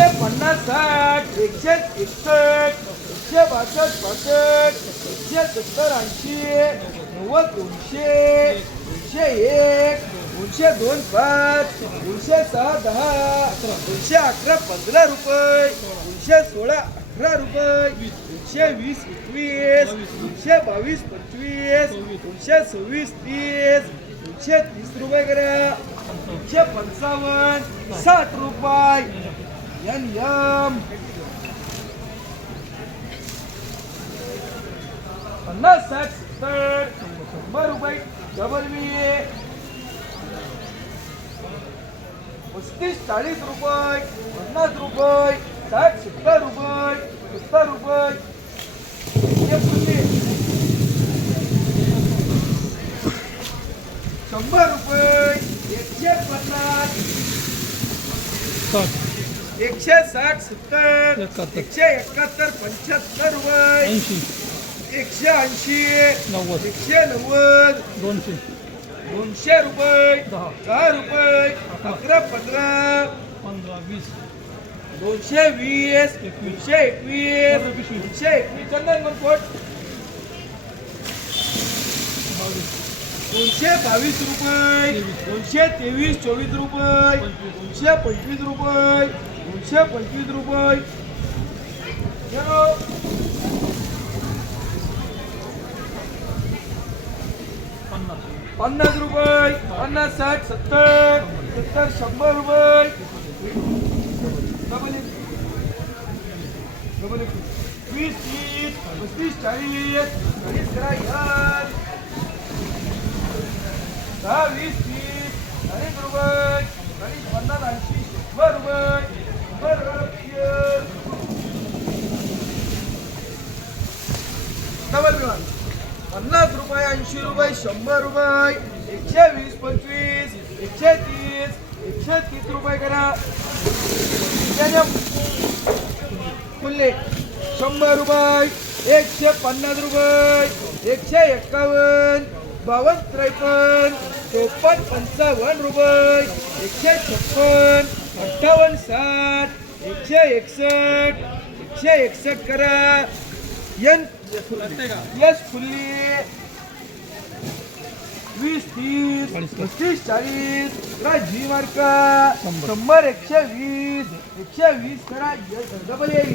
एकशे पन्नास साठ एकशे एकसष्ट एकशे बासष्ट बासष्ट एकशे सत्तर ऐंशी नव्वद दोनशे दोनशे एक दोनशे दोन पाच दोनशे सहा दहा दोनशे अकरा पंधरा रुपये दोनशे सोळा अठरा रुपये दोनशे वीस एकवीस दोनशे बावीस पंचवीस दोनशे सव्वीस तीस दोनशे तीस रुपये करा दोनशे पंचावन्न साठ रुपये. यन यम पन्नास साठ सत्तर शंभर रुपये डबल बी पस्तीस चाळीस रुपये पन्नास रुपये साठ सत्तर रुपये सत्तर रुपये हे पुढचे. शंभर रुपये एकशे पन्नास एकशे साठ सत्तर. एकशे एकाहत्तर पंच्याहत्तर ऐंशी. एकशे ऐंशी. नव्वद. एकशे नव्वद. दोनशे. दोनशे रुपये. दहा. रुपये. अकरा पंधरा. पंधरा वीस. दोनशे वीस. दोनशे एकवीस. दोनशे एकवीस. चंदन बावीस. दोनशे बावीस रुपये दोनशे तेवीस चोवीस रुपये दोनशे पंचवीस रुपये दोनशे पंचवीस रुपये चलो. पन्नास पन्नास रुपये पन्नास साठ सत्तर सत्तर शंभर रुपये डबल एक. डबल एक. वीस तीस पस्तीस चाळीस चाळीस करा यार दहा वीस तीस अनेक रुपये चाळीस पन्नास ऐंशी शंभर रुपये शंभर रुपये डबल मिळाल पन्नास रुपये ऐंशी रुपये शंभर रुपये एकशे वीस पंचवीस एकशे तीस एकशे तीस रुपये करा फुल्ले शंभर रुपये एकशे पन्नास रुपये एकशे एक्कावन्न बावन्न त्रेपन्न चोपन्न पंचावन्न रुपये एकशे छप्पन अठ्ठावन्न साठ एकशे एकसष्ट एकशे एकसष्ट करा. यन यस फुल्ली. वीस तीस पस्तीस चाळीस करा जी मार्का शंभर. एकशे वीस एकशे वीस करा. डबल येईल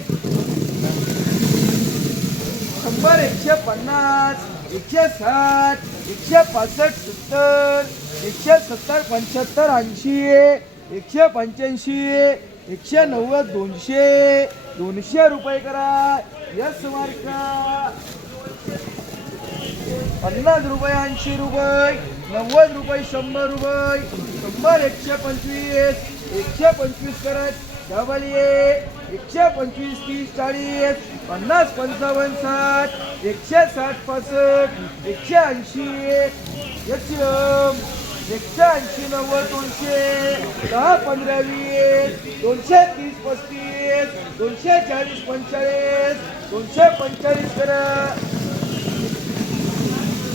शंभर एकशे पन्नास एकशे साठ एकशे पासष्ट सत्तर एकशे सत्तर पंच्याहत्तर ऐंशी एकशे पंच्याऐंशी एकशे नव्वद दोनशे दोनशे रुपये करा. यस मार्का पन्नास रुपये ऐंशी रुपये नव्वद रुपये शंभर रुपये शंभर एकशे पंचवीस एकशे पंचवीस करत डबल ये एकशे पंचवीस तीस चाळीस पन्नास पंचावन्न साठ एकशे साठ पासष्ट एकशे ऐंशी एकशे एकशे ऐंशी नव्वद दोनशे दहा पंधरा वीस दोनशे तीस पस्तीस दोनशे चाळीस पंचेचाळीस दोनशे पंचेचाळीस करा.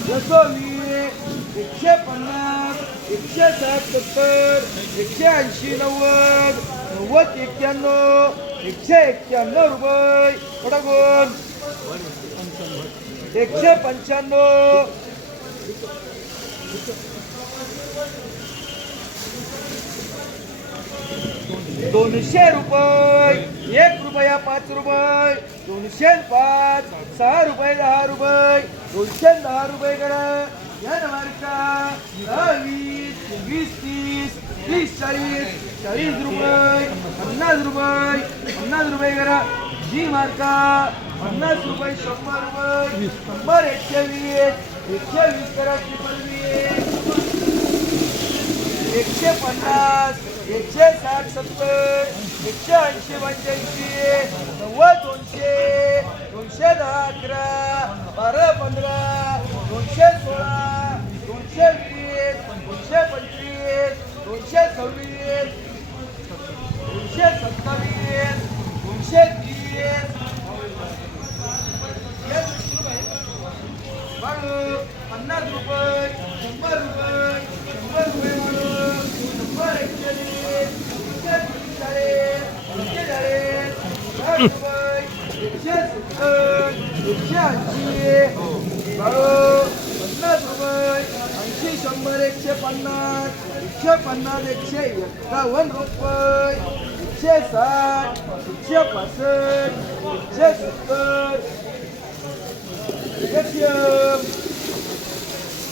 एकशे वीस एकशे पन्नास एकशे साठ सत्तर एकशे ऐंशी नव्वद नव्वद एक्क्याण्णव एकशे एक्क्याण्णव रुपये. पटाकोन एकशे पंच्याण्णव. दोनशे रुपये एक रुपया पाच रुपये दोनशे पाच सहा रुपये दहा रुपये दोनशे दहा रुपये करा. या मार्का दहा वीस वीस तीस वीस चाळीस चाळीस रुपये पन्नास रुपये पन्नास रुपये करा. जी मार्का पन्नास रुपये शंभर रुपये शंभर एकशे वीस एकशे वीस करा ट्रिपल वीस. एकशे पन्नास. एकशे साठ सत्तर एकशे ऐंशी पंच्याऐंशी नव्वद दोनशे दोनशे दहा अकरा बारा पंधरा दोनशे सोळा दोनशे वीस दोनशे पंचवीस दोनशे सव्वीस दोनशे सत्तावीस दोनशे तीस. पन्नास रुपये शंभर रुपये शंभर रुपये वाढू शंभर एकशे वीस दोनशे तीस चाळीस दोनशे चाळीस रुपये एकशे सत्तर एकशे ऐंशी बाळो पन्नास रुपये ऐंशी शंभर एकशे पन्नास एकशे पन्नास एकशे एक्कावन्न रुपये एकशे साठ एकशे पासष्ट एकशे सत्तर एकशे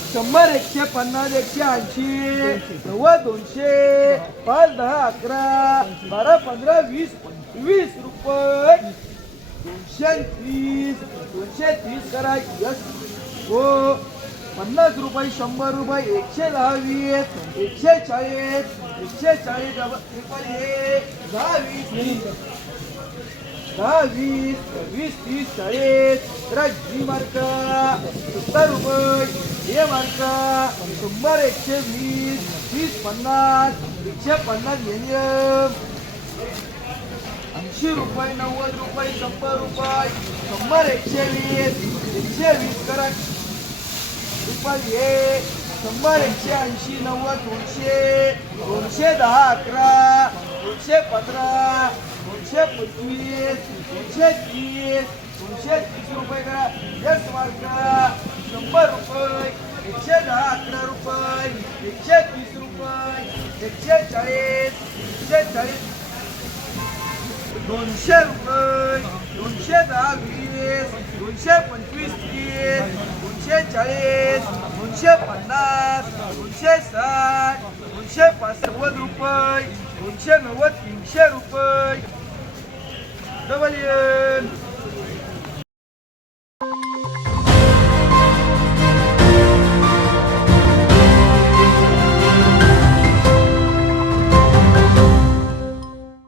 शंभर एकशे पन्नास एकशे ऐंशी नव्वद दोनशे पाच दहा अकरा बारा पंधरा वीस वीस रुपये. दोनशे तीस दोनशे तीस करा. यस. हो. पन्नास रुपये शंभर रुपये एकशे दहा वीस एकशे चाळीस एकशे चाळीस डबल ट्रिपल एक दहा वीस दहा वीस वीस तीस चाळीस जरा जी सत्तर रुपये हे मार्क शंभर एकशे वीस वीस पन्नास एकशे पन्नास मिनियम ऐंशी रुपये नव्वद रुपये शंभर रुपये शंभर एकशे वीस एकशे वीस करा. रुपये हे शंभर एकशे ऐंशी नव्वद दोनशे दोनशे दहा अकरा. दोनशे पंधरा दोनशे पंचवीस दोनशे तीस दोनशे तीस रुपये करा एक मार्क. शंभर रुपये एकशे दहा अकरा रुपये एकशे तीस रुपये एकशे चाळीस एकशे चाळीस. दोनशे रुपये दोनशे दहा वीस दोनशे पंचवीस तीस दोनशे चाळीस दोनशे पन्नास दोनशे साठ दोनशे पाच रुपये. दोनशे नव्वद तीनशे रुपये. Double N.